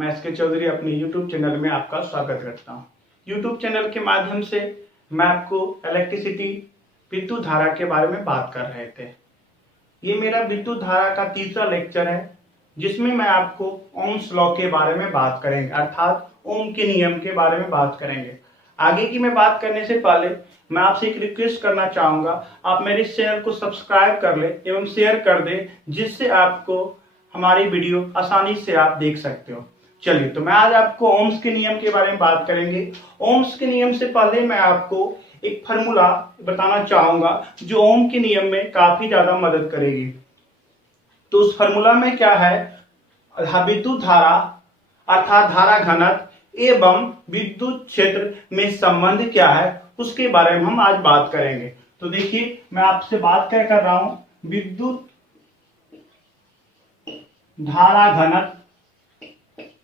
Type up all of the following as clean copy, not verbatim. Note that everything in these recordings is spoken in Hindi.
मैं एसके चौधरी अपने YouTube चैनल में आपका स्वागत करता हूँ। YouTube चैनल के माध्यम से मैं आपको इलेक्ट्रिसिटी विद्युत धारा के बारे में बात कर रहे थे। ये मेरा विद्युत धारा का तीसरा लेक्चर है, जिसमें मैं आपको ओम्स लॉ के बारे में बात करेंगे, अर्थात ओम के नियम के बारे में बात करेंगे। आगे की मैं बात करने से पहले मैं आपसे एक रिक्वेस्ट करना चाहूंगा, आप मेरे इस चैनल को सब्सक्राइब कर ले एवं शेयर कर दे, जिससे आपको हमारी वीडियो आसानी से आप देख सकते हो। चलिए, तो मैं आज आपको ओम्स के नियम के बारे में बात करेंगे। ओम्स के नियम से पहले मैं आपको एक फार्मूला बताना चाहूंगा जो ओम के नियम में काफी ज्यादा मदद करेगी। तो उस फार्मूला में क्या है, विद्युत धारा अर्थात धारा घनत्व एवं विद्युत क्षेत्र में संबंध क्या है, उसके बारे में हम आज बात करेंगे। तो देखिए, मैं आपसे बात क्या कर रहा हूं, विद्युत धारा घनत्व,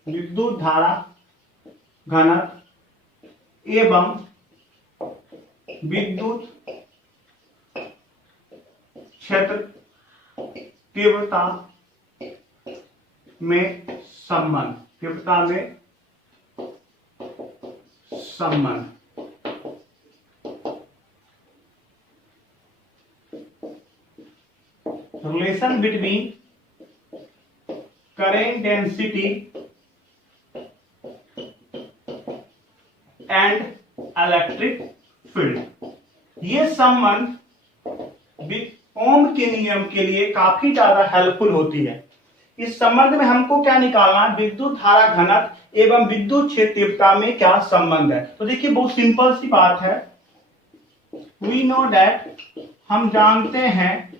विद्युत धारा घनत्व एवं विद्युत क्षेत्र तीव्रता में संबंध, तीव्रता में संबंध। Relation between current density and electric field। ये संबंध ओम के नियम के लिए काफी ज्यादा हेल्पफुल होती है। इस संबंध में हमको क्या निकालना, विद्युत धारा घनत्व एवं विद्युत क्षेत्र तीव्रता में क्या संबंध है। तो देखिए, बहुत सिंपल सी बात है। वी नो दैट, हम जानते हैं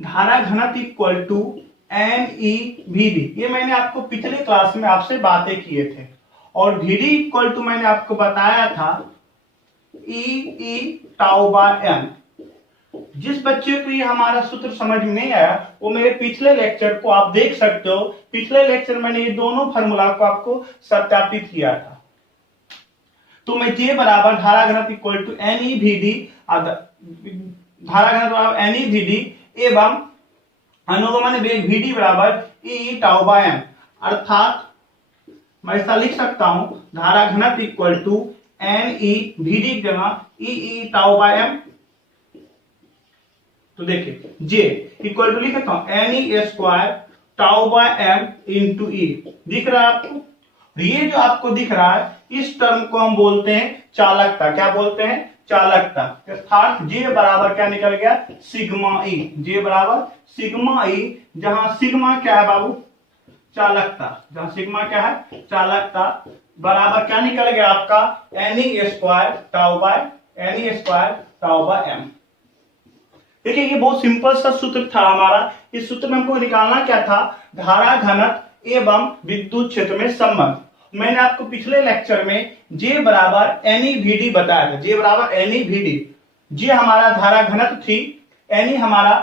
धारा घनत्व इक्वल टू NEVD। ये मैंने आपको पिछले क्लास में आपसे बातें किए थे। और VD इक्वल टू मैंने आपको बताया था E टाउ बाय M। जिस बच्चे को ये हमारा सूत्र समझ में नहीं आया, वो मेरे पिछले लेक्चर को आप देख सकते हो। पिछले लेक्चर मैंने ये दोनों फार्मूला को आपको सत्यापित किया था। तो मैं J बराबर धारा घनत्व इक्वल टू NEVD, धारा घनत्व NEVD एवं अनुगमन वेग VD बराबर E टाउ बाय M। अर्थात मैं ऐसा लिख सकता हूं, धारा घनत्व इक्वल टू NEVD की जगह E टाउ बाय M। तो देखिए, J इक्वल टू लिख सकता हूं NE square tau by M into E। दिख रहा है आपको? ये जो आपको दिख रहा है, इस टर्म को हम बोलते हैं चालकता। क्या बोलते हैं? चालकता। अर्थात J बराबर क्या निकल गया, सिग्मा E। J बराबर सिग्मा E, जहां सिग्मा क्या है बाबू, चालकता। जहां सिग्मा क्या है, चालकता, बराबर क्या निकल गया आपका, NE square tau by M। देखिए, ये बहुत सिंपल सा सूत्र था हमारा। इस सूत्र में हमको निकालना क्या था, धारा घनत्व एवं विद्युत क्षेत्र में संबंध। मैंने आपको पिछले लेक्चर में J बराबर NEVD बताया था। J बराबर NEVD। J हमारा धारा घनत्व थी, NE हमारा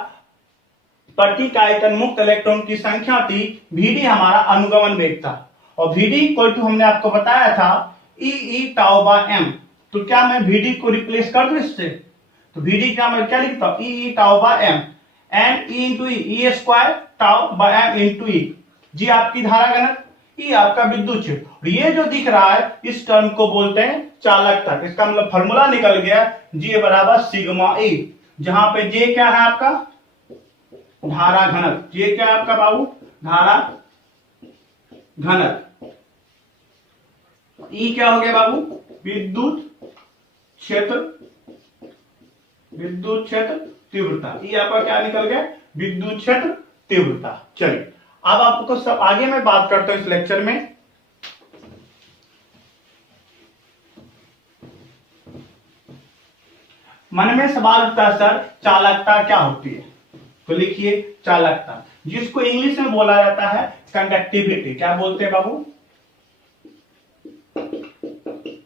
प्रतिकायतन मुक्त इलेक्ट्रॉन की संख्या थी, VD हमारा अनुगमन वेग था। और VD इक्वल टू हमने आपको बताया था E टाउ बाय M। तो क्या मैं VD को रिप्लेस कर दूं इससे? तो VD क्या मैं क्या लिखता हूं, E tau by M and E into E square tau by M into E। G आपकी धारा घनत्व, E आपका विद्युत क्षेत्र। और ये जो दिख रहा है, इस टर्म को बोलते हैं चालकता। इसका मतलब फार्मूला निकल गया, J बराबर सिग्मा E, जहां पे J क्या है आपका, धारा घनत्व। J क्या है आपका बाबू, धारा घनत्व। E क्या हो गया बाबू, विद्युत क्षेत्र, विद्युत क्षेत्र तीव्रता। E आपका क्या निकल गया, विद्युत क्षेत्र तीव्रता। चलिए, अब आपको सब आगे मैं बात करता हूं इस लेक्चर में। मन में सवाल उठता है, सर चालकता क्या होती है? तो लिखिए, चालकता, जिसको इंग्लिश में बोला जाता है कंडक्टिविटी। क्या बोलते हैं बाबू,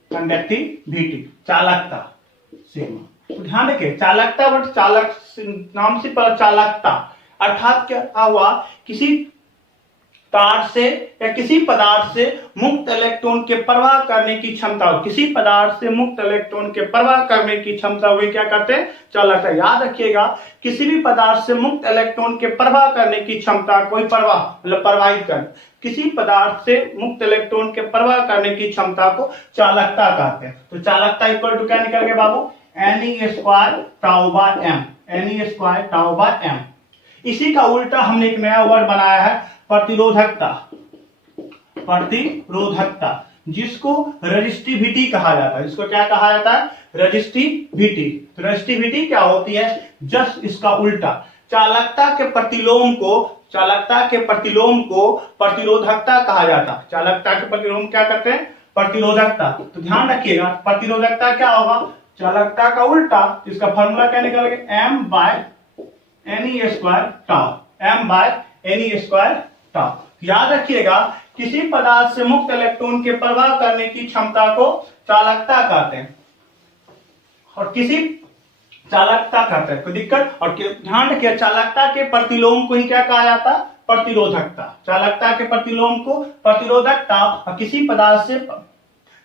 कंडक्टिविटी, चालकता, सिग्मा। तो ध्यान रखिए, चालकता बट चालक नाम से पर चालकता, अर्थात क्या हुआ, किसी तार से या किसी पदार्थ से मुक्त इलेक्ट्रॉन के प्रवाह करने की क्षमता हो, किसी पदार्थ से मुक्त इलेक्ट्रॉन के प्रवाह करने की क्षमता हुई क्या कहते हैं? चालकता। याद रखिएगा, किसी भी पदार्थ से मुक्त इलेक्ट्रॉन के प्रवाह करने की क्षमता, कोई प्रवाह मतलब प्रवाहित कर, किसी पदार्थ से मुक्त इलेक्ट्रॉन के प्रवाह करने की क्षमता को चालकता कहते हैं। तो चालकता इक्वल टू क्या निकल गया बाबू? Ne² tau by m, Ne² tau by m। इसी का उल्टा हमने एक नया वर्ड बनाया है, प्रतिरोधकता। प्रतिरोधकता जिसको रेजिस्टिविटी कहा जाता है, जिसको क्या कहा जाता है? रेजिस्टिविटी। तो रेजिस्टिविटी क्या होती है? जस्ट इसका उल्टा। चालकता के प्रतिलोम को, चालकता के प्रतिलोम को प्रतिरोधकता कहा जाता है। चालकता के प्रतिलोम क्या कहते हैं? प्रतिरोधकता। तो ध्यान रखिएगा, प्रतिरोधकता क्या होगा? चालकता का उल्टा। इसका फॉर्मूला क्या निकल गया? m by Ne² tau, m by Ne² tau. याद रखिएगा, किसी पदार्थ से मुक्त इलेक्ट्रॉन के प्रवाह करने की क्षमता को चालकता कहते हैं, और किसी चालकता कहते हैं, कोई दिक्कत? और ध्यान रखिए, चालकता के प्रतिलोम को ही क्या कहा जाता है? प्रतिरोधकता। चालकता के प्रतिलोम को प्रतिरोधकता, और किसी पदार्थ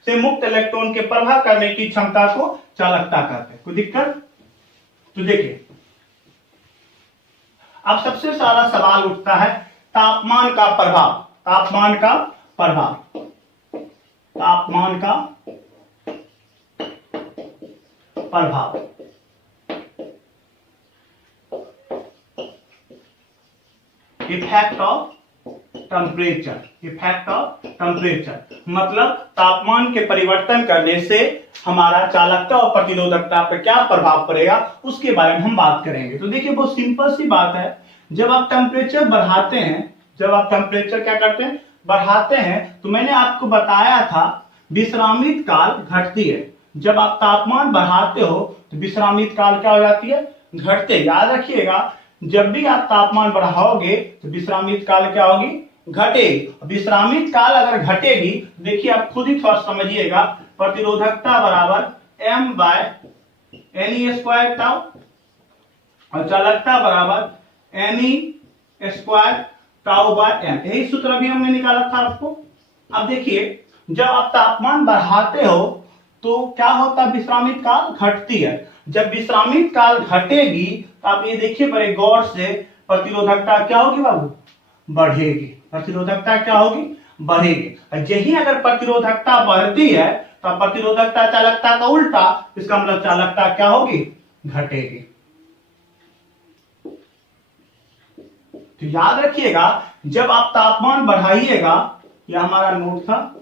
से मुक्त इलेक्ट्रॉन के प्रवाह करने की क्षमता को चालकता कहते हैं। कोई दिक्कत? तो देखिए, अब सबसे सारा सवाल उठता है तापमान का प्रभाव। तापमान का प्रभाव, तापमान का प्रभाव। Effect of temperature, effect of temperature मतलब तापमान के परिवर्तन करने से हमारा चालकता और प्रतिरोधकता पर क्या प्रभाव पड़ेगा, उसके बारे में हम बात करेंगे। तो देखिए, बहुत सिंपल सी बात है, जब आप टेम्परेचर बढ़ाते हैं, जब आप टेम्परेचर क्या करते हैं? बढ़ाते हैं, तो मैंने आपको बताया था विश्रामित काल घटती है। जब आप तापमान बढ़ाते हो तो विश्रामित काल क्या हो जाती है? घटते। याद रखिएगा, जब भी आप तापमान बढ़ाओगे तो विश्रामित काल क्या होगी? घटेगी। विश्रामित काल अगर घटेगी, देखिए आप खुद ही थोड़ा समझिएगा, प्रतिरोधकता बराबर m बाय Ne² टाउ और चालकता बराबर Ne² टाउ बाय m। यही सूत्र भी हमने निकाला था आपको। अब देखिए, जब आप तापमान बढ़ाते हो तो क्या होता है? विश्रामित काल घटती है। जब विश्रामित काल घटेगी तो आप ये देखिए बड़े गौर से, प्रतिरोधकता क्या होगी बाबू? बढ़ेगी। प्रतिरोधकता क्या होगी? बढ़ेगी। यही अगर प्रतिरोधकता बढ़ती है तो प्रतिरोधकता चालकता का उल्टा, इसका मतलब चालकता क्या होगी? घटेगी। तो याद रखिएगा, जब आप तापमान बढ़ाइएगा, यह हमारा नोट था,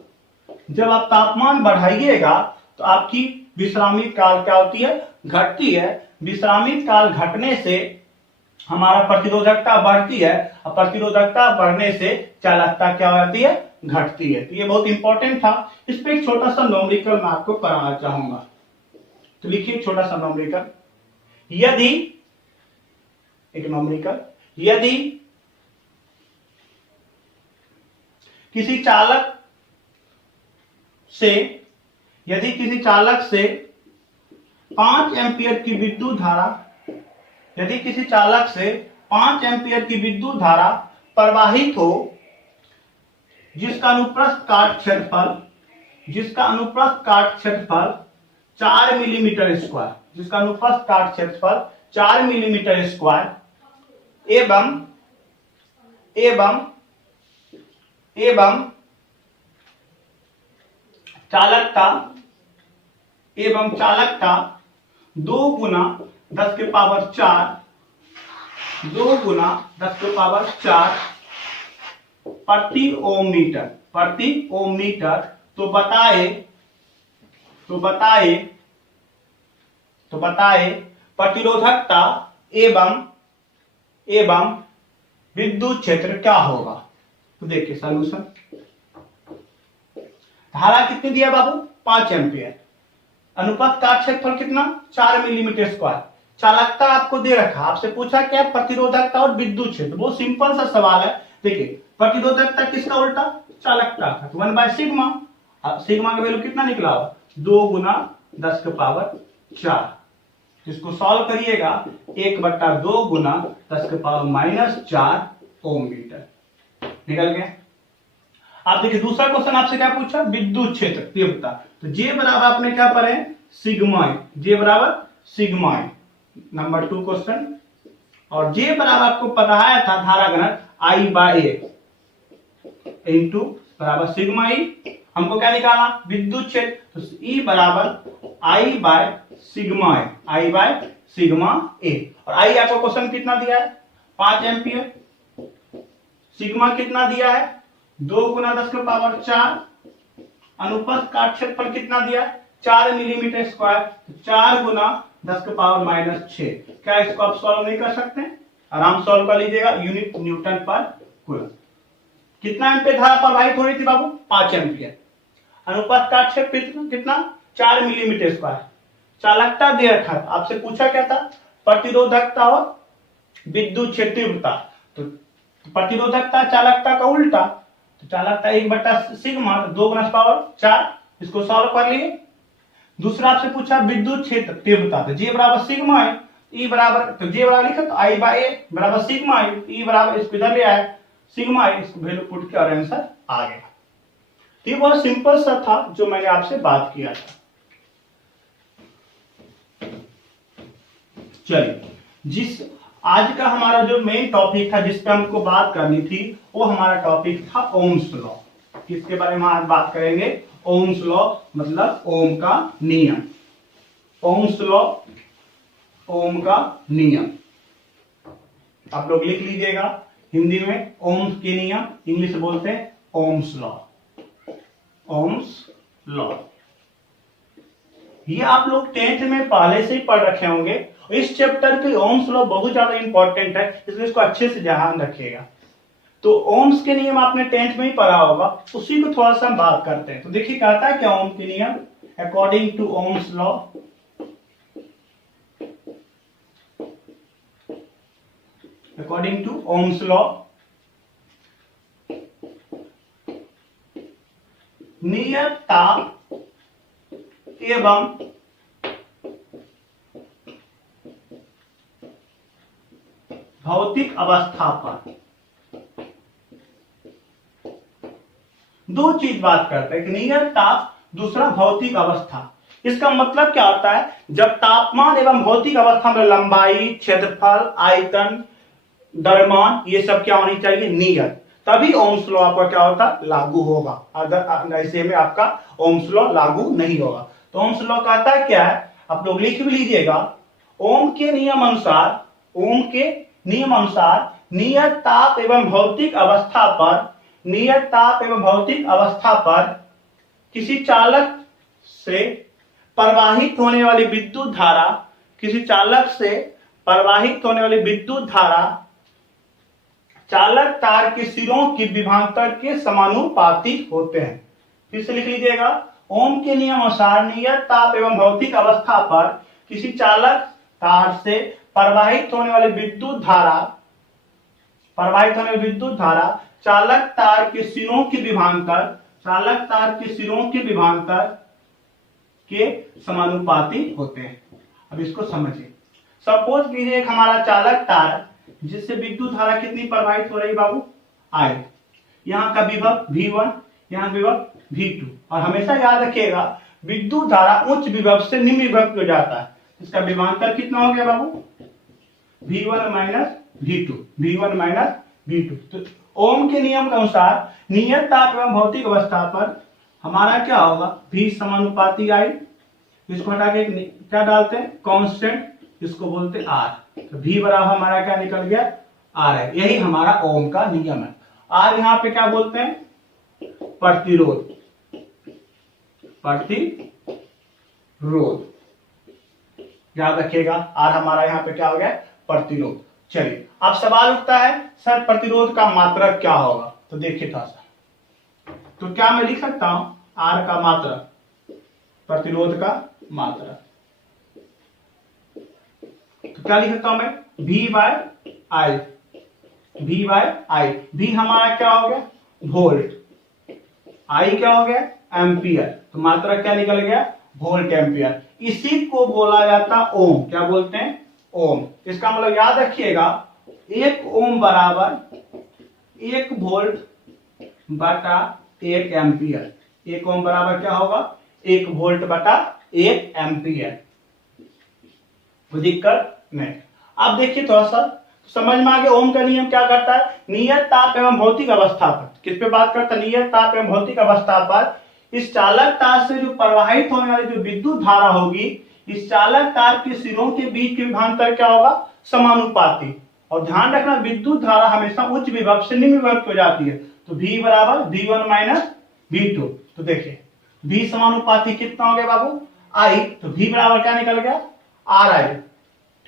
जब आप तापमान बढ़ाइएगा तो आपकी विश्रामित काल क्या होती है? घटती है। विश्रामित काल घटने से हमारा प्रतिरोधकता बढ़ती है, और प्रतिरोधकता बढ़ने से चालकता क्या हो जाती है? घटती है। तो ये बहुत इंपॉर्टेंट था। इस पे एक छोटा सा न्यूमेरिकल मैं आपको कराना चाहूंगा। तो लिखिए छोटा सा न्यूमेरिकल। यदि एक न्यूमेरिकल, यदि किसी चालक से, यदि किसी चालक से 5 एम्पियर की विद्युत धारा, यदि किसी चालक से 5 एम्पियर की विद्युत धारा प्रवाहित हो, जिसका अनुप्रस्थ काट क्षेत्रफल, जिसका अनुप्रस्थ काट क्षेत्रफल 4 मिलीमीटर स्क्वायर, जिसका अनुप्रस्थ काट क्षेत्रफल 4 मिलीमीटर स्क्वायर, एवं एवं एवं चालकता, एवं चालकता 2 गुना 10 के पावर 4, 2 गुना 10 के पावर 4 प्रति ओम मीटर, प्रति ओम मीटर। तो बताए प्रतिरोधकता एवं विद्युत क्षेत्र क्या होगा। तो देखिए सॉल्यूशन, धारा कितनी दिया बाबू? 5 एम्पियर, अनुपात काट क्षेत्रफल कितना? 4 मिलीमीटर स्क्वायर, चालकता आपको दे रखा, आपसे पूछा क्या? प्रतिरोधकता और विद्युत क्षेत्र। बहुत सिंपल सा सवाल है। देखिए, प्रतिरोधकता किसका उल्टा? चालकता का। 1 बाय सिग्मा, सिग्मा का वैल्यू कितना निकला? 2 गुना 10 के पावर 4। इसको सॉल्व करिएगा, 1/2 गुना 10 के पावर -4 ओम मीटर निकल गया। आप देखिए दूसरा क्वेश्चन आपसे क्या पूछा, विद्युत क्षेत्र तीव्रता। तो जे बराबर आपने क्या पढ़े, सिग्मा ए, जे बराबर सिग्मा ए, नंबर 2 क्वेश्चन। और जे बराबर आपको पढ़ाया था धारा घनत्व आई बाय ए इंटू बराबर सिग्मा ई, हमको क्या निकाला, विद्युत क्षेत्र। तो ई बराबर I by sigma A, I by sigma A. और आई आपको क्वेश्चन कितना दिया है, 5 एम्पियर। सिग्मा कितना दिया है, 2 गुना 10 के पावर 4। अनुप्रस्थ काट क्षेत्रफल कितना दिया, 4 मिलीमीटर स्क्वायर, 4 गुना 10 के पावर -6। क्या इसको आप सॉल्व नहीं कर सकते, आराम सॉल्व कर लीजिएगा, यूनिट न्यूटन पर कूलम। कितना एम्पियर धारा प्रवाहित हो रही थी बाबू, 5 एम्पियर। अनुप्रस्थ काट क्षेत्रफल कितना, 4 मिलीमीटर स्क्वायर। चालकता दे रखा था, आपसे पूछा क्या था, प्रतिरोधकता और विद्युत क्षेत्र तीव्रता। तो प्रतिरोधकता चालकता का उल्टा, तो चालकता 1/सिग्मा, 2 गुना पावर 4, इसको सॉल्व कर लिए। दूसरा आपसे पूछा विद्युत क्षेत्र तीव्रता, तो जे बराबर सिग्मा है, ई बराबर, तो जे बराबर लिखा तो आई बाय ए बराबर सिग्मा है, ई बराबर इसको इधर ले आए सिग्मा है, इसको वैल्यू पुट किया और आंसर आ गया। तो ये बहुत सिंपल सा था जो मैंने आपसे बात किया था। चलिए, जिस आज का हमारा जो मेन टॉपिक था जिस पे हमको बात करनी थी, वो हमारा टॉपिक था ओम्स लॉ। किसके बारे में आज बात करेंगे, ओम्स लॉ, मतलब ओम का नियम। ओम्स लॉ, ओम का नियम आप लोग लिख लीजिएगा। हिंदी में ओम्स के नियम, इंग्लिश में बोलते हैं ओम्स लॉ। ओम्स लॉ ये आप लोग 10th में पहले से ही पढ़ रखे होंगे। इस चैप्टर के ओम्स लॉ बहुत ज्यादा इंपॉर्टेंट है, इसलिए इसको अच्छे से ध्यान रखिएगा। तो ओम्स के नियम आपने 10th में ही पढ़ा होगा, उसी को थोड़ा सा हम बात करते हैं। तो देखिए कहता है क्या ओम के नियम, according to Ohm's law, according to Ohm's law, नियत ताप एवं भौतिक अवस्था पर दो चीज बात करते हैं, नियत ताप, दूसरा भौतिक अवस्था। इसका मतलब क्या होता है, जब तापमान एवं भौतिक अवस्था में लंबाई, क्षेत्रफल, आयतन, द्रव्यमान ये सब क्या होनी चाहिए, नियत, तभी ओम्स लॉ आपका क्या होता लागू होगा। अगर ऐसे में आपका ओम्स लॉ लागू नहीं होगा। तो ओम्स लॉ कहता है क्या है, आप लोग लिख भी लीजिएगा। ओम के नियम अनुसार, ओम के नियम अनुसार नियत ताप एवं भौतिक अवस्था पर, नियत ताप एवं भौतिक अवस्था पर किसी चालक से प्रवाहित होने वाली विद्युत धारा, किसी चालक से प्रवाहित होने वाली विद्युत धारा चालक तार के सिरों की विभवांतर के समानुपाती होते हैं। फिर से लिख लीजिएगा। ओम के नियम अनुसार नियत ताप एवं भौतिक अवस्था पर किसी चालक तार से प्रवाहित होने वाली विद्युत धारा, प्रवाहित होने वाली विद्युत धारा चालक तार के सिरों की विभवांतर, चालक तार के सिरों की विभवांतर के समानुपाती होते हैं। अब इसको समझिए। सपोज कीजिए एक हमारा चालक तार जिससे विद्युत धारा कितनी प्रवाहित हो रही बाबू, आई। यहाँ का विभव V1, यहाँ विभव V2। और हमेशा याद रखिएगा विद्युत धारा उच्च विभव से निम्न विभव को जाता है, इसका विभवांतर कितना हो गया बाबू, V1 minus V2, V1 minus V2। तो ओम के नियम के अनुसार नियत ताप एवं भौतिक अवस्था पर हमारा क्या होगा, V समानुपाती I, इसको हटा के क्या डालते हैं, कांस्टेंट, इसको बोलते हैं R। तो V बराबर हमारा क्या निकल गया, R है। यही हमारा ओम का नियम है। R यहाँ पे क्या बोलते हैं, प्रतिरोध, प्रतिरोध याद रखिएगा। R हमारा यहाँ पे क्या हो गया, प्रतिरोध। चलिए अब सवाल उठता है सर प्रतिरोध का मात्रक क्या होगा, तो देखिए थोड़ा सा। तो क्या मैं लिख सकता हूं R का मात्रक, प्रतिरोध का मात्रक, तो क्या लिख सकता हूं मैं, V by I, V by I. V हमारा क्या हो गया, वोल्ट, I क्या हो गया, एम्पियर। तो मात्रक क्या निकल गया, वोल्ट एम्पियर। इसी को बोला जाता ओम, क्या बोलते हैं, ओम। इसका मतलब याद रखिएगा 1 ओम बराबर 1 वोल्ट बटा 1 एम्पियर। 1 ओम बराबर क्या होगा? 1 वोल्ट बटा 1 एम्पियर। कोई दिक्कत नहीं। अब देखिए थोड़ा सा समझ में आ गया ओम का नियम क्या करता है। नियत ताप एवं भौतिक अवस्था पर, किस पे बात करता है? नियत ताप एवं भौतिक अवस्था पर इस चालक तार से जो प्रवाहित होने वाली जो विद्युत धारा होगी, इस चालक तार के सिरों के बीच के विभवांतर क्या होगा? समानुपाती। और ध्यान रखना विद्युत धारा हमेशा उच्च विभव से निम्न विभव की हो जाती है। तो V बराबर V1 माइनस V2। तो देखिए V समानुपाती कितना हो गया बाबू? I। तो V बराबर क्या निकल गया? RI।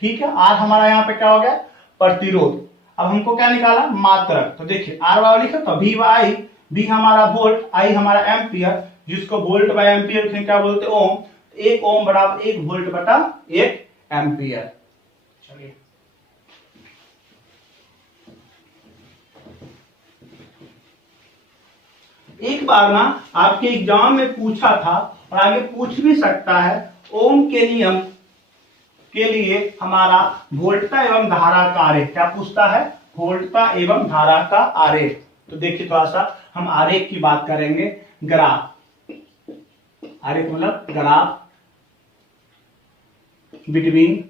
ठीक है, R हमारा यहाँ पे क्या हो गया? प्रतिरोध। अब हमको क्या निकाला? मात्रक। तो देखिए R बराबर लिखा तो V बाई I। V हमारा वोल्ट, I हमारा एम्पियर, जिसको वोल्ट बाय एम्पियर क्या बोलते हैं? ओम। 1 ओम बराबर 1 वोल्ट बटा 1 एम्पियर। चलिए एक बार ना आपके एग्जाम में पूछा था और आगे पूछ भी सकता है, ओम के नियम के लिए हमारा वोल्टता एवं धारा का आरेख क्या पूछता है? वोल्टता एवं धारा का आरेख। तो देखिए थोड़ा सा हम आरेख की बात करेंगे। ग्राफ, आरेख मतलब graph between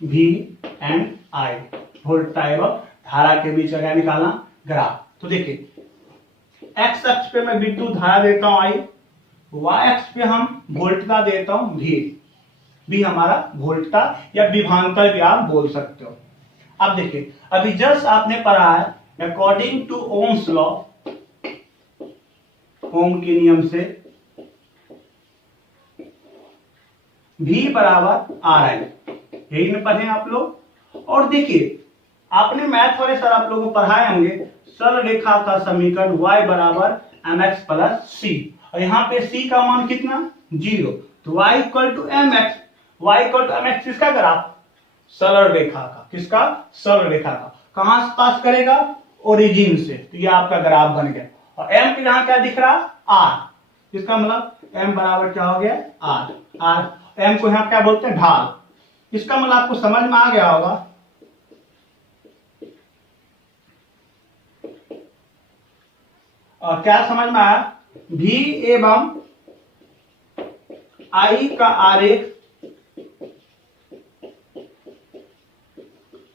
V and I, वोल्टता एवं धारा के बीच का निकालना ग्राफ। तो देखिए एक्स अक्ष पे मैं विद्युत धारा देता हूं I, वाई अक्ष पे हम वोल्टता देता हूं V। V हमारा वोल्टता या विभवांतर भी आप बोल सकते हो। अब देखिए अभी जस्ट आपने पढ़ा है अकॉर्डिंग टू ओम्स लॉ, ओम के नियम से V बराबर RI, यही में पढ़े आप लोग। और देखिए आपने मैथ वाले सर आप लोगों को पढ़ाए होंगे सरल रेखा का समीकरण y बराबर mx प्लस c, और यहाँ पे c का मान कितना? 0। तो y equal to mx, y equal to mx किसका ग्राफ? सरल रेखा का। किसका? सरल रेखा का। कहां से पास करेगा? ओरिजिन से। तो ये आपका ग्राफ बन गया। और m के यहाँ क्या दिख रहा? r। इसका मतलब m बराबर क्या हो गया? r। m को यहाँ क्या बोलते हैं? ढाल। इसका मतलब आपको समझ में आ गया होगा। और क्या समझ में आया? V एवं I का आरेख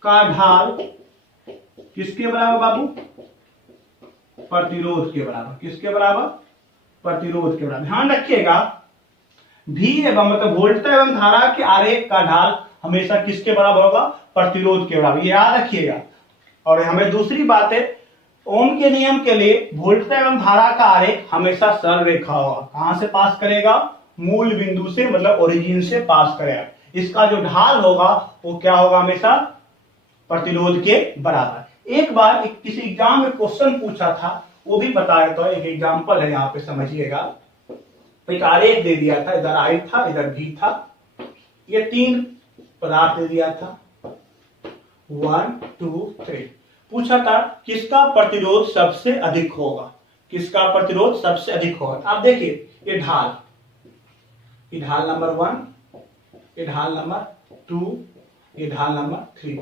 का ढाल किसके बराबर बाबू? प्रतिरोध के बराबर। किसके बराबर? प्रतिरोध के बराबर। ध्यान रखिएगा V एवं मतलब वोल्टता एवं धारा के आरेख का ढाल हमेशा किसके बराबर होगा? प्रतिरोध के बराबर। ये याद रखिएगा। और हमें दूसरी बात है, ओम के नियम के लिए वोल्टता एवं धारा का आरेख हमेशा सरल रेखा होगा। कहां से पास करेगा? मूल बिंदु से मतलब ओरिजिन से पास करेगा। इसका जो ढाल होगा वो क्या होगा? हमेशा प्रतिरोध के बराबर। एक बार किसी एग्जाम में क्वेश्चन पूछा था, वो भी बता देता हूं। एक एग्जाम्पल है, यहाँ पे समझिएगा। एक आरेख दे दिया था, इधर I था, इधर V था, ये 3 पदार्थ दे दिया था 1 2 3। पूछा था किसका प्रतिरोध सबसे अधिक होगा? किसका प्रतिरोध सबसे अधिक होगा? आप देखिए ये ढाल नंबर 1, ये ढाल नंबर 2, ये ढाल नंबर 3।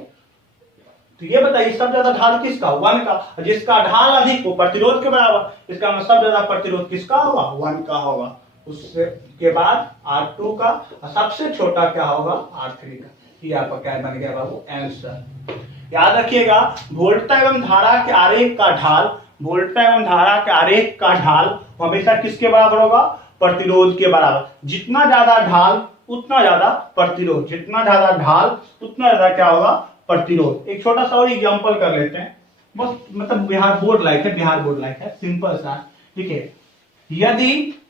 तो ये बताइए सबसे ज्यादा ढाल किसका? 1 का। जिसका ढाल अधिक हो प्रतिरोध के बराबर, इसका मतलब सबसे ज्यादा प्रतिरोध किसका होगा? 1 का होगा। उससे के बाद R2 का, और सबसे छोटा क्या होगा? R3 का। ये आपका क्या बन गया बाबू? आंसर। याद रखिएगा वोल्टता एवं धारा के आरेख का ढाल, वोल्टता एवं धारा के आरेख का ढाल हमेशा किसके बराबर होगा? प्रतिरोध के बराबर। जितना ज्यादा ढाल उतना ज्यादा प्रतिरोध, जितना ज्यादा ढाल उतना ज्यादा क्या होगा? प्रतिरोध। एक छोटा सा और एग्जांपल कर लेते हैं, बस मतलब बिहार बोर्ड लाइक है, सिंपल सा। ठीक है, यदि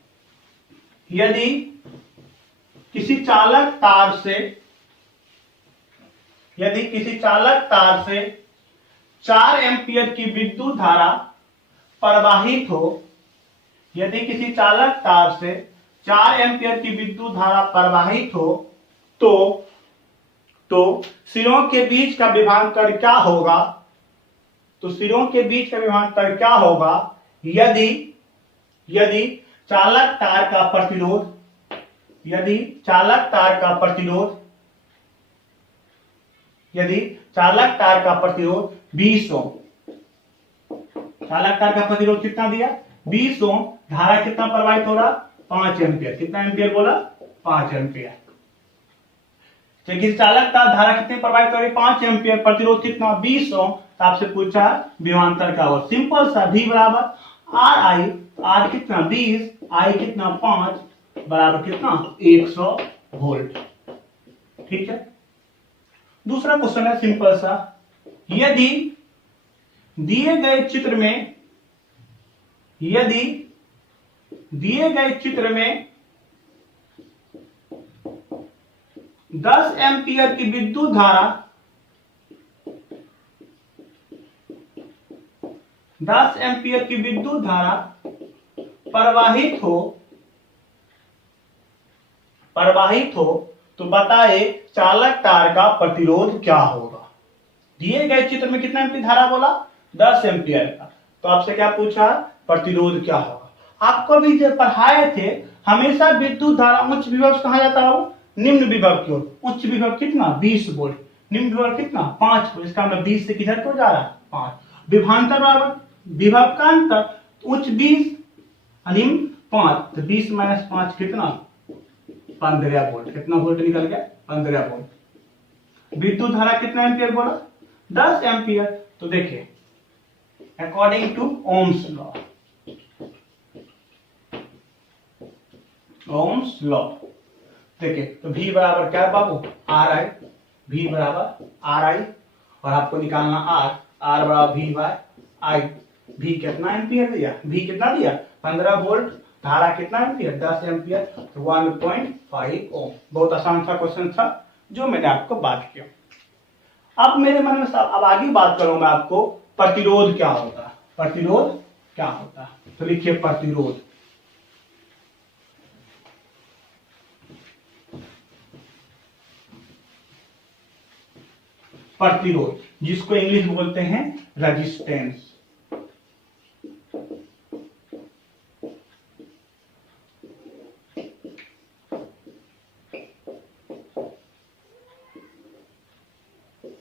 किसी चालक तार से 4 एम्पियर की विद्युत धारा प्रवाहित हो, यदि किसी चालक तार से 4 एम्पियर की विद्युत धारा प्रवाहित हो तो सिरों के बीच का विभवांतर क्या होगा? तो सिरों के बीच का विभवांतर क्या होगा यदि चालक तार का प्रतिरोध 20 ओम चालक तार का प्रतिरोध कितना दिया 20 ओम, धारा कितना प्रवाहित हो रहा 5 एम्पियर। कितना एम्पियर बोला 5 एम्पियर। क्योंकि चालक तार धारा कितने प्रवाहित हो रही 5 एम्पियर, प्रतिरोध कितना 20 ओम। तो आपसे पूछा विभवांतर का, और सिंपल सा V बराबर आर आई, आर कितना 20, आई कितना 5 बराबर कितना 100 वोल्ट। ठीक है। दूसरा क्वेश्चन है सिंपल सा, यदि दिए गए चित्र में 10 एम्पियर की विद्युत धारा 10 एम्पियर की विद्युत धारा प्रवाहित हो तो बताए चालक तार का प्रतिरोध क्या होगा। दिए गए चित्र में कितना एम्पियर धारा बोला 10 एम्पियर का, तो आपसे क्या पूछा प्रतिरोध क्या होगा। आपको भी जब पढ़ाए थे हमेशा विद्युत धारा उच्च विभव कहा जाता हो निम्न विभव की ओर। उच्च विभव कितना 20 वोल्ट, निम्न विभव कितना 5 वोल्ट। इसका मतलब 20 से किधर को जा रहा है 5। विभवांतर बराबर विभव का अंतर उच्च 20 निम्न 5, तो 20 माइनस 5 कितना 15 वोल्ट। कितना वोल्ट निकल गया 15 वोल्ट। विद्युत धारा कितना एम्पियर बोला 10 एम्पियर। तो देखिए according to Ohm's law, Ohm's law देखिए, तो V बराबर क्या है बाबू आर आई, V बराबर आर आई, और आपको निकालना R बराबर V बाय आई। V कितना एम्पियर दिया, V कितना दिया 15 वोल्ट, धारा कितना एम्पियर 10 एम्पियर, तो 1.5 ओम। बहुत आसान था क्वेश्चन था जो मैंने आपको बात किया। अब मेरे मन में अब आगे बात करूं मैं आपको प्रतिरोध क्या होता है। प्रतिरोध क्या होता है, तो लिखिए प्रतिरोध। प्रतिरोध जिसको इंग्लिश में बोलते हैं रेजिस्टेंस।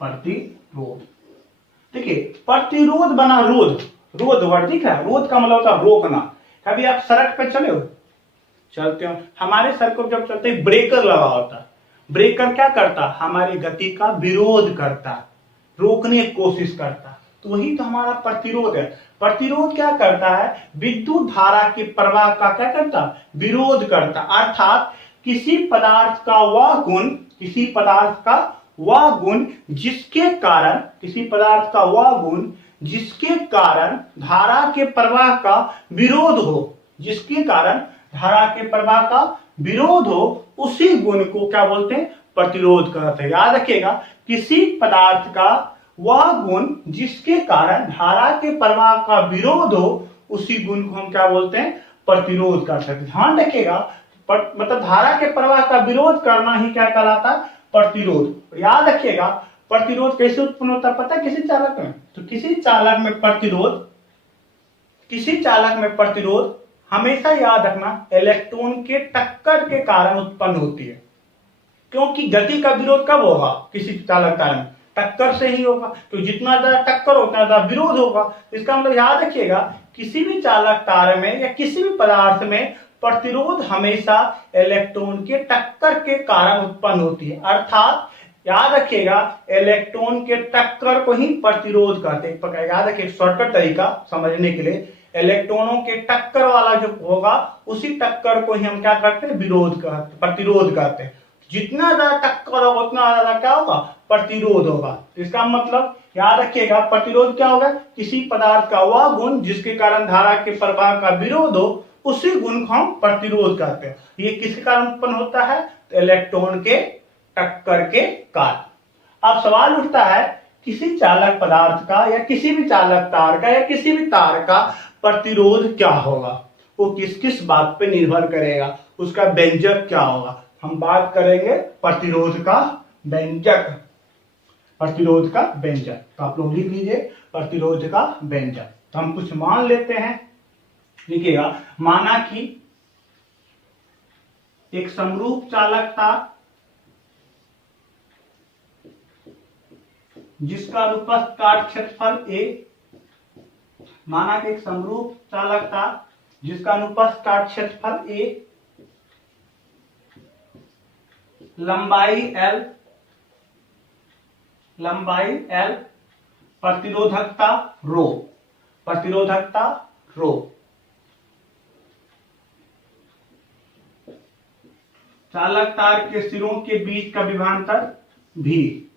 प्रतिरोध देखिए, प्रतिरोध बना रोध, रोध वर्ड दिख रहा है, रोध का मतलब होता है रोकना। कभी आप सड़क पे चले हो, चलते हो, हमारे सड़क पर जब चलते ब्रेकर लगा होता है, ब्रेकर क्या करता हमारी गति का विरोध करता, रोकने की कोशिश करता, तो वही तो हमारा प्रतिरोध है। प्रतिरोध क्या करता है विद्युत धारा के प्रवाह का क्या करता विरोध करता, अर्थात किसी पदार्थ का वह गुण, किसी पदार्थ का वह गुण जिसके कारण, किसी पदार्थ का वह गुण जिसके कारण धारा के प्रवाह का विरोध हो, जिसके कारण धारा के प्रवाह का विरोध हो, उसी गुण को क्या बोलते हैं प्रतिरोध कहते हैं। याद रखिएगा, किसी पदार्थ का वह गुण जिसके कारण धारा के प्रवाह का विरोध हो, उसी गुण को हम क्या बोलते हैं प्रतिरोध कर सकते हैं। ध्यान रखिएगा, मतलब धारा के प्रवाह का विरोध करना ही क्या कहलाता है प्रतिरोध। याद रखिएगा प्रतिरोध कैसे उत्पन्न होता है पता है किसी चालक में, तो किसी चालक में प्रतिरोध, किसी चालक में प्रतिरोध हमेशा याद रखना इलेक्ट्रॉन के टक्कर के कारण उत्पन्न होती है। क्योंकि गति का विरोध कब होगा किसी चालक तार में टक्कर से ही होगा, तो जितना ज्यादा टक्कर होगा उतना ज्यादा विरोध होगा। इसका मतलब याद रखिएगा किसी भी चालक तार में या किसी भी पदार्थ में प्रतिरोध हमेशा इलेक्ट्रॉन के टक्कर के कारण उत्पन्न होती है। अर्थात याद रखिएगा इलेक्ट्रॉन के टक्कर को ही प्रतिरोध कहते हैं। याद रखिए शॉर्टकट तरीका समझने के लिए, इलेक्ट्रॉनों के टक्कर वाला जो होगा उसी टक्कर को ही हम क्या करते हैं विरोध कहते, प्रतिरोध कहते हैं। जितना ज्यादा टक्कर होगा उतना ज्यादा क्या होगा प्रतिरोध होगा। इसका मतलब याद रखिएगा प्रतिरोध क्या होगा किसी पदार्थ का वह गुण जिसके कारण धारा के प्रवाह का विरोध हो, उसी गुण को हम प्रतिरोध कहते हैं। ये किसके कारण उत्पन्न होता है तो इलेक्ट्रॉन के टक्कर के कारण। अब सवाल उठता है किसी चालक पदार्थ का या किसी भी चालक तार का या किसी भी तार का प्रतिरोध क्या होगा, वो किस किस बात पे निर्भर करेगा, उसका व्यंजक क्या होगा। हम बात करेंगे प्रतिरोध का व्यंजक, प्रतिरोध का व्यंजक। तो आप लोग लिख लीजिए प्रतिरोध का व्यंजक। तो हम कुछ मान लेते हैं, लिखिएगा माना कि एक समरूप चालक तार जिसका अनुप्रस्थ काट क्षेत्रफल A माना कि एक समरूप चालक तार जिसका अनुप्रस्थ काट क्षेत्रफल a, लंबाई L, प्रतिरोधकता रो, चालक तार के सिरों के बीच का विभवांतर V,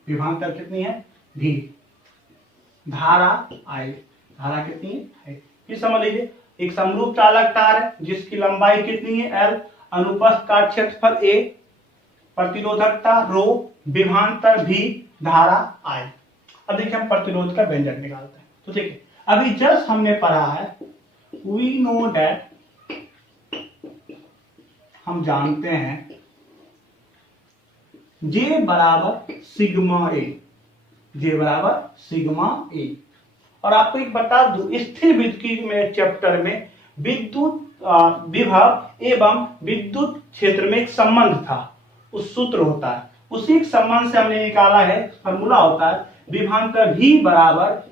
विभवांतर कितनी है V, धारा I, धारा कितनी है I। फिर समझ लीजिए एक समरूप चालक तार है जिसकी लंबाई कितनी है L, अनुप्रस्थ काट क्षेत्रफल A, प्रतिरोधकता रो, विभवांतर V, धारा I। अब देखिए हम प्रतिरोध का व्यंजक निकालते हैं। तो देखिए अभी जस्ट हमने पढ़ा है वी नो दैट, हम जानते हैं J बराबर सिग्मा ए। और आपको एक बता दूं स्थिर विद्युत में चैप्टर में विद्युत विभव एवं विद्युत क्षेत्र में एक संबंध था, उस सूत्र होता है, उसी संबंध से हमने निकाला है, फॉर्मूला होता है विभवांतर V बराबर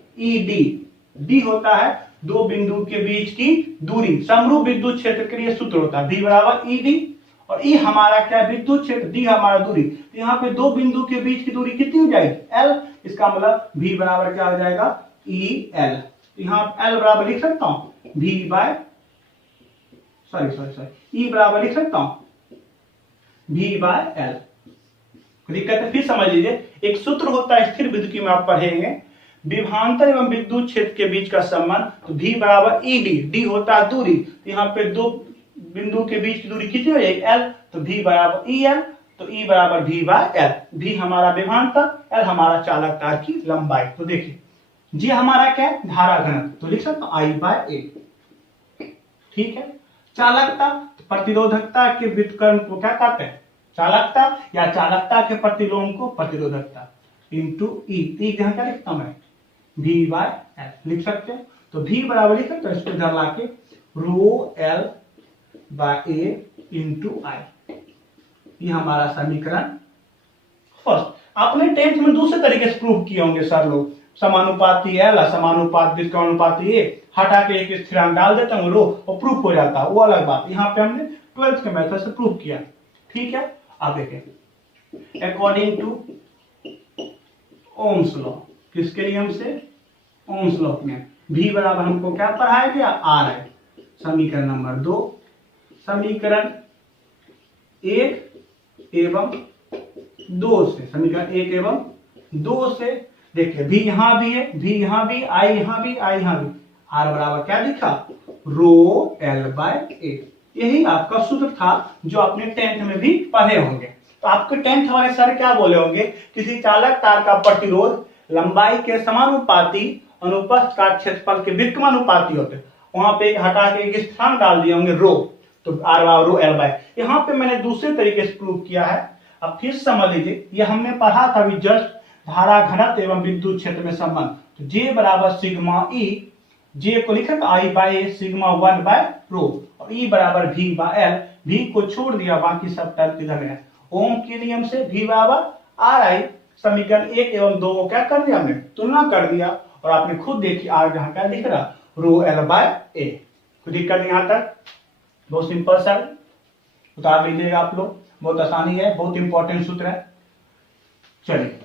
डी होता है दो बिंदु के बीच की दूरी, समरूप विद्युत क्षेत्र के लिए सूत्र होता है V बराबर डी, और E हमारा क्या विद्युत क्षेत्र, D हमारा दूरी। तो यहाँ पे दो बिंदु के बीच की दूरी कितनी हो जाएगी L, इसका मतलब V बराबर क्या हो जाएगा EL। यहाँ L बराबर लिख सकता हूँ E बराबर लिख सकता हूँ V/L। दिक्कत है, फिर समझ लीजिए एक सूत्र होता है स्थिर विद्युत में, आप पढ़ेंगे विभवांतर एवं विद्युत क्षेत्र के बीच का संबंध, तो V बराबर ED, D होता है दूरी, यहाँ पे दो बिंदु के बीच की दूरी कितनी हो जाएगी L, तो V बराबर EL, तो E बराबर V/L। V हमारा विभवांतर, L हमारा चालक तार की लंबाई। तो देखिए G हमारा क्या है धारा घनत्व, तो लिख सकता हूं I/A। ठीक है, चालकता, प्रतिरोधकता के व्युत्क्रम को क्या कहते हैं चालकता, या चालकता के प्रतिलोम को प्रतिरोधकता, इंटू E। यहाँ क्या लिखता हूं मैं V/L लिख सकते हैं। तो V बराबर लिख सकते हैं, इसको इधर लाके रो L/A इंटू I, ये हमारा समीकरण फर्स्ट। आपने 10th में दूसरे तरीके से प्रूव किए होंगे सर लोग, समानुपाती L, समानुपात व्युत्क्रमानुपाती A, हटा के एक स्थिरांक डाल देता हूँ रो और प्रूफ हो जाता है, वो अलग बात। यहाँ पे हमने 12th के मेथड से प्रूव किया। ठीक है, अब देखें अकॉर्डिंग टू ओम्स लॉ, किसके नियम से ओम्स लॉ में V बराबर हमको क्या पढ़ाया गया R है, समीकरण नंबर 2, समीकरण 1 एवं 2 से, समीकरण 1 एवं 2 से देखिए V यहां भी है, V यहां भी, I यहां भी, I यहां भी, R बराबर क्या लिखा रो L/A। यही आपका सूत्र था जो आपने 10th में भी पढ़े होंगे। तो आपके 10th वाले सर क्या बोले होंगे, किसी चालक तार का प्रतिरोध लंबाई के समानुपाती अनुप्रस्थ काट क्षेत्रफल के व्युत्क्रमानुपाती होते, वहां पे हटा के एक स्थान डाल दिए होंगे रो, तो R रो L/A। यहाँ पे मैंने दूसरे तरीके से प्रूव किया है। अब फिर समझ लीजिए ये हमने पढ़ा था अभी जस्ट धारा घनत्व एवं विद्युत क्षेत्र में संबंध, तो J बराबर सिग्मा E, J को लिखा था I/A सिग्मा 1/रो, और E बराबर V/L, V को छोड़ दिया बाकी सब टर्म इधर है। ओम के नियम से V बराबर RI, समीकरण 1 एवं 2 को क्या कर दिया हमने तुलना कर दिया, और आपने खुद देखी R जहां क्या दिख रहा रो L/A। कोई दिक्कत यहाँ तक, बहुत सिंपल सर, उतार लीजिएगा आप लोग, बहुत आसानी है, बहुत इंपॉर्टेंट सूत्र है। चलिए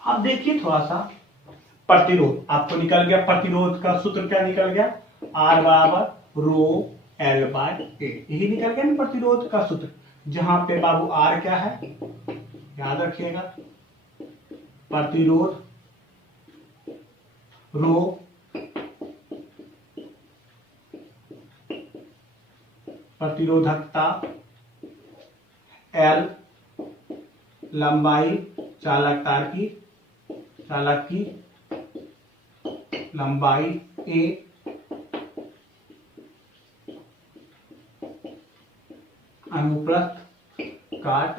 अब देखिए थोड़ा सा प्रतिरोध आपको निकल गया, प्रतिरोध का सूत्र क्या निकल गया R बराबर रो L/A, यही निकल गया ना प्रतिरोध का सूत्र, जहां पे बाबू R क्या है याद रखिएगा, प्रतिरोध रो प्रतिरोधकता L, लंबाई चालक तार की, चालक की लंबाई A, अनुप्रस्थ काट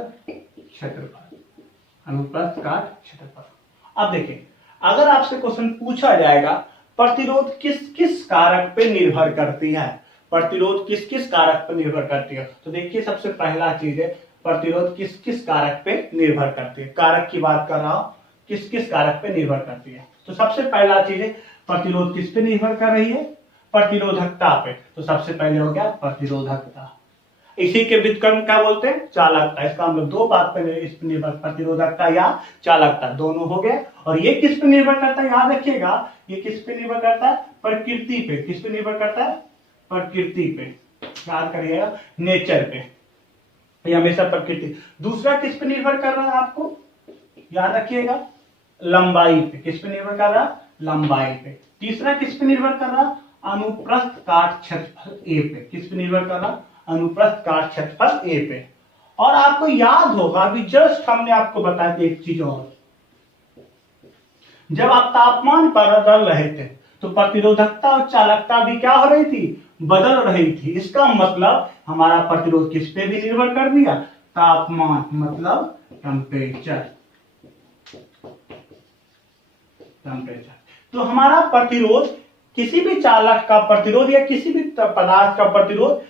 क्षेत्रफल, अनुप्रस्थ काट क्षेत्रफल। अब देखिए अगर आपसे क्वेश्चन पूछा जाएगा प्रतिरोध किस किस कारक पे निर्भर करती है, प्रतिरोध किस किस कारक पर निर्भर करती है। तो देखिए सबसे पहला चीज है प्रतिरोध किस किस कारक पे निर्भर करती है, कारक की बात कर रहा हूं, किस किस कारक पे निर्भर करती है। तो सबसे पहला चीज है प्रतिरोध किस पे निर्भर कर रही है, प्रतिरोधकता पे। तो सबसे पहले हो गया प्रतिरोधकता, इसी के व्युत्क्रम क्या बोलते हैं, चालकता। इसका हम लोग दो बात पे इस पे निर्भर, प्रतिरोधकता या चालकता, दोनों हो गए। और ये किस पे निर्भर करता है, याद रखिएगा ये किस पे निर्भर करता है, प्रकृति पे। किस पे निर्भर करता है, प्रकृति पे, याद करिएगा, नेचर पे, ये हमेशा प्रकृति। दूसरा किस पे निर्भर कर रहा है, आपको याद रखिएगा, लंबाई पे। किस पे निर्भर कर रहा, लंबाई पे। तीसरा किस पे निर्भर कर रहा, अनुप्रस्थ काट क्षेत्रफल ए पे। किस पे निर्भर कर रहा, अनुप्रस्थ काट क्षेत्रफल ए पे। और आपको याद होगा अभी जस्ट हमने आपको बताया थी एक चीज और, जब आप तापमान पर बदल रहे थे तो प्रतिरोधकता और चालकता भी क्या हो रही थी, बदल रही थी। इसका मतलब हमारा प्रतिरोध किस पे भी निर्भर कर दिया, तापमान, मतलब टेम्परेचर। तो हमारा प्रतिरोध, किसी भी चालक का प्रतिरोध या किसी भी पदार्थ का प्रतिरोध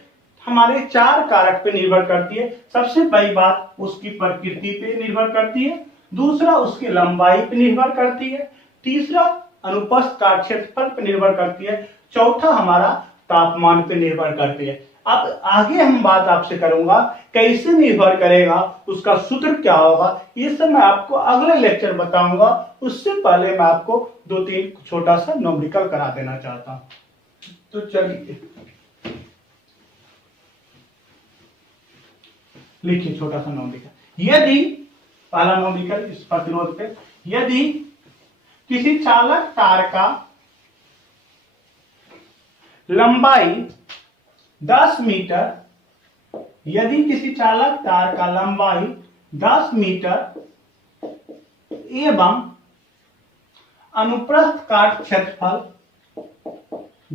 हमारे चार कारक पे निर्भर करती है। सबसे पहली बात उसकी प्रकृति पे निर्भर करती है, दूसरा उसकी लंबाई पे निर्भर करती है, तीसरा अनुप्रस्थ काट क्षेत्रफल पे निर्भर करती है, चौथा हमारा तापमान पे निर्भर करती है। अब आगे हम बात आपसे करूंगा कैसे निर्भर करेगा, उसका सूत्र क्या होगा, ये सब मैं आपको अगले लेक्चर बताऊंगा। उससे पहले मैं आपको दो तीन छोटा सा न्यूमेरिकल करा देना चाहता हूं। तो चलिए लिखिए छोटा सा न्यूमेरिकल। यदि पहला न्यूमेरिकल इस प्रतिरोध पे, यदि किसी चालक तार का लंबाई 10 मीटर, यदि किसी चालक तार का लंबाई 10 मीटर एवं अनुप्रस्थ काट क्षेत्रफल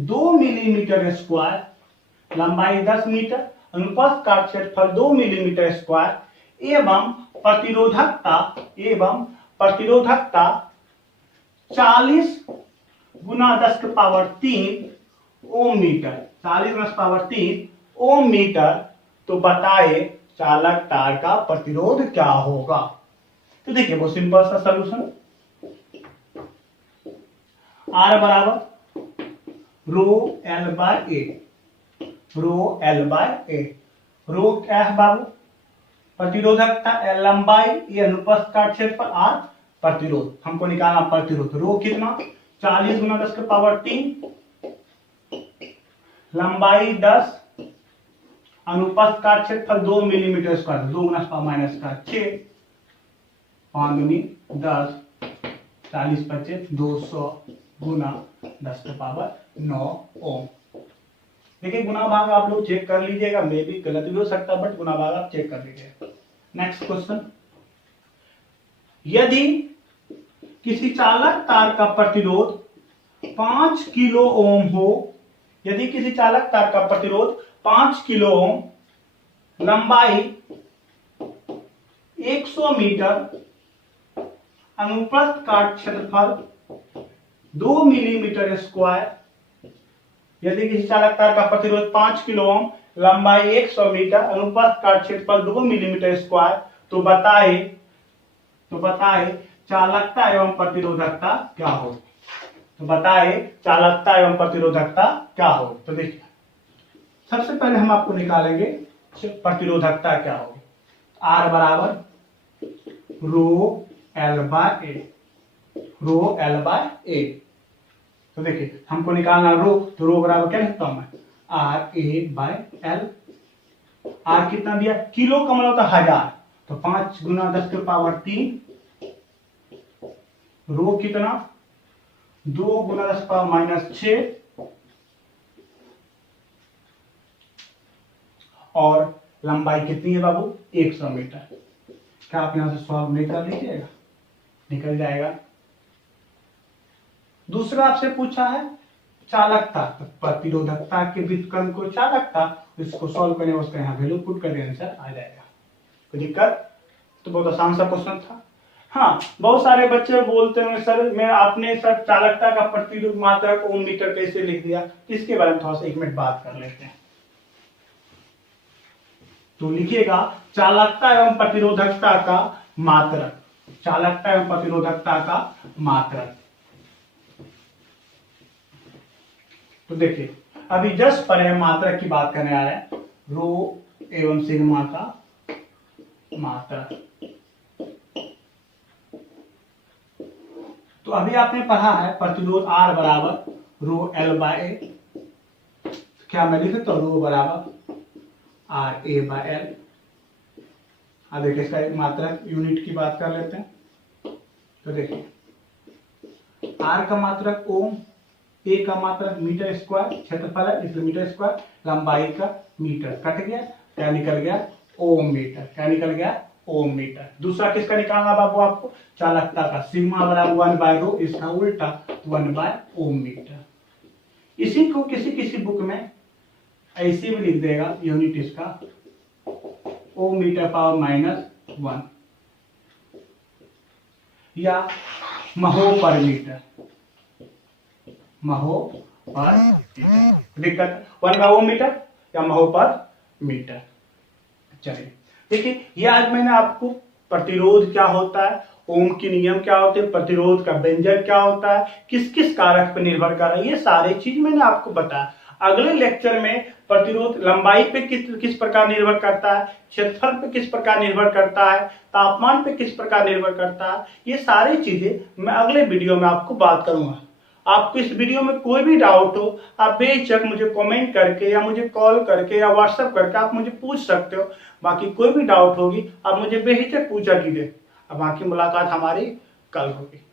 2 मिलीमीटर स्क्वायर, लंबाई 10 मीटर, अनुप्रस्थ काट क्षेत्रफल 2 मिलीमीटर स्क्वायर एवं प्रतिरोधकता 40 गुना 10⁻³ ओम मीटर, 40 10⁻³ ओम मीटर, तो बताए चालक तार का प्रतिरोध क्या होगा। तो देखिए वो सिंपल सा सॉल्यूशन, R बराबर rho L by A, rho L by A. Rho क्या है बाबू, प्रतिरोधकता, एल लंबाई, ये अनुप्रस्थ काट क्षेत्रफल, आर प्रतिरोध। हमको निकालना प्रतिरोध, रो कितना 40 गुना 10⁻³, लंबाई 10, अनुप्रस्थ काट क्षेत्रफल 2 मिलीमीटर स्क्वायर, 2 गुना 6, 5 दूनी 10, 40 25 200 गुना 10⁻9 ओम। देखिए गुना भाग आप लोग चेक कर लीजिएगा, मे भी गलत भी हो सकता है, बट गुना भाग आप चेक कर लीजिएगा। नेक्स्ट क्वेश्चन, यदि किसी चालक तार का प्रतिरोध 5 किलो ओम हो, यदि किसी चालक तार का प्रतिरोध 5 किलो ओम, लंबाई 100 मीटर, अनुप्रस्थ काट क्षेत्रफल 2 मिलीमीटर स्क्वायर, यदि किसी चालक तार का प्रतिरोध 5 किलो ओम, लंबाई 100 मीटर, अनुप्रस्थ काट क्षेत्रफल 2 मिलीमीटर स्क्वायर, तो बताए चालकता एवं प्रतिरोधकता क्या हो। तो बताए चालकता एवं प्रतिरोधकता क्या हो। तो देखिए सबसे पहले हम आपको निकालेंगे प्रतिरोधकता क्या होगी। R बराबर rho L by A, rho L by A. तो देखिए हमको निकालना रो, तो रो बराबर क्या लिखता हूं मैं, R A by L. R कितना दिया, किलो का मतलब होता 1000, तो 5 गुना 10⁻³ रो कितना 2 गुना 10⁻⁻6 और लंबाई कितनी है बाबू 100 मीटर। क्या आप यहां से सॉल्व नहीं कर लीजिएगा, निकल जाएगा। दूसरा आपसे पूछा है चालकता, तो प्रतिरोधकता के व्युत्क्रम को चालकता, इसको सॉल्व करने उसका यहाँ वैल्यू पुट कर आंसर आ जाएगा। कोई दिक्कत, तो बहुत आसान सा क्वेश्चन था। हाँ, बहुत सारे बच्चे बोलते हैं सर मैं आपने सर चालकता का प्रतिरोध मात्रक ओम मीटर कैसे लिख दिया, इसके बारे में थोड़ा सा 1 मिनट बात कर लेते हैं। तो लिखिएगा चालकता एवं प्रतिरोधकता का मात्रक, चालकता एवं प्रतिरोधकता का मात्रक। तो देखिए अभी जस्ट पर है मात्रक की बात करने आ रहे हैं, रो एवं सिग्मा का मात्रक। तो अभी आपने पढ़ा है प्रतिरोध R बराबर रो L बाय ए, क्या मैं लिख सकता हूं रो बराबर आर ए बाय एल। अब देखिए इसका एक मात्रक यूनिट की बात कर लेते हैं। तो देखिए R का मात्रक ओम, ए का मात्रक मीटर स्क्वायर, क्षेत्रफल है इसलिए मीटर स्क्वायर, लंबाई का मीटर, कट गया क्या निकल गया ओम मीटर, क्या निकल गया ओम मीटर। दूसरा किसका निकालना बाबू आपको, चालकता का, सिग्मा बराबर 1 बाय रो, इसका उल्टा 1 बाय ओम मीटर। इसी को किसी किसी बुक में ऐसे भी लिख देगा यूनिट इसका ओम मीटर पावर -1 या महो पर मीटर, महो पर मीटर, दिक्कत 1 बाय ओम मीटर या महो पर मीटर। चलिए देखिए ये आज मैंने आपको प्रतिरोध क्या होता है, ओम की नियम क्या होते हैं, प्रतिरोध का व्यंजक क्या होता है, किस किस कारक पर निर्भर कर रहा है, ये सारी चीज मैंने आपको बताया। अगले लेक्चर में प्रतिरोध लंबाई पे किस प्रकार निर्भर करता है, क्षेत्रफल पे किस प्रकार निर्भर करता है, तापमान पे किस प्रकार निर्भर करता है, ये सारी चीजें मैं अगले वीडियो में आपको बात करूंगा। आपको इस वीडियो में कोई भी डाउट हो आप बेझिझक मुझे कमेंट करके या मुझे कॉल करके या व्हाट्सएप करके आप मुझे पूछ सकते हो। बाकी कोई भी डाउट होगी आप मुझे बेझिझक पूछा कीजिए। अब बाकी मुलाकात हमारी कल होगी।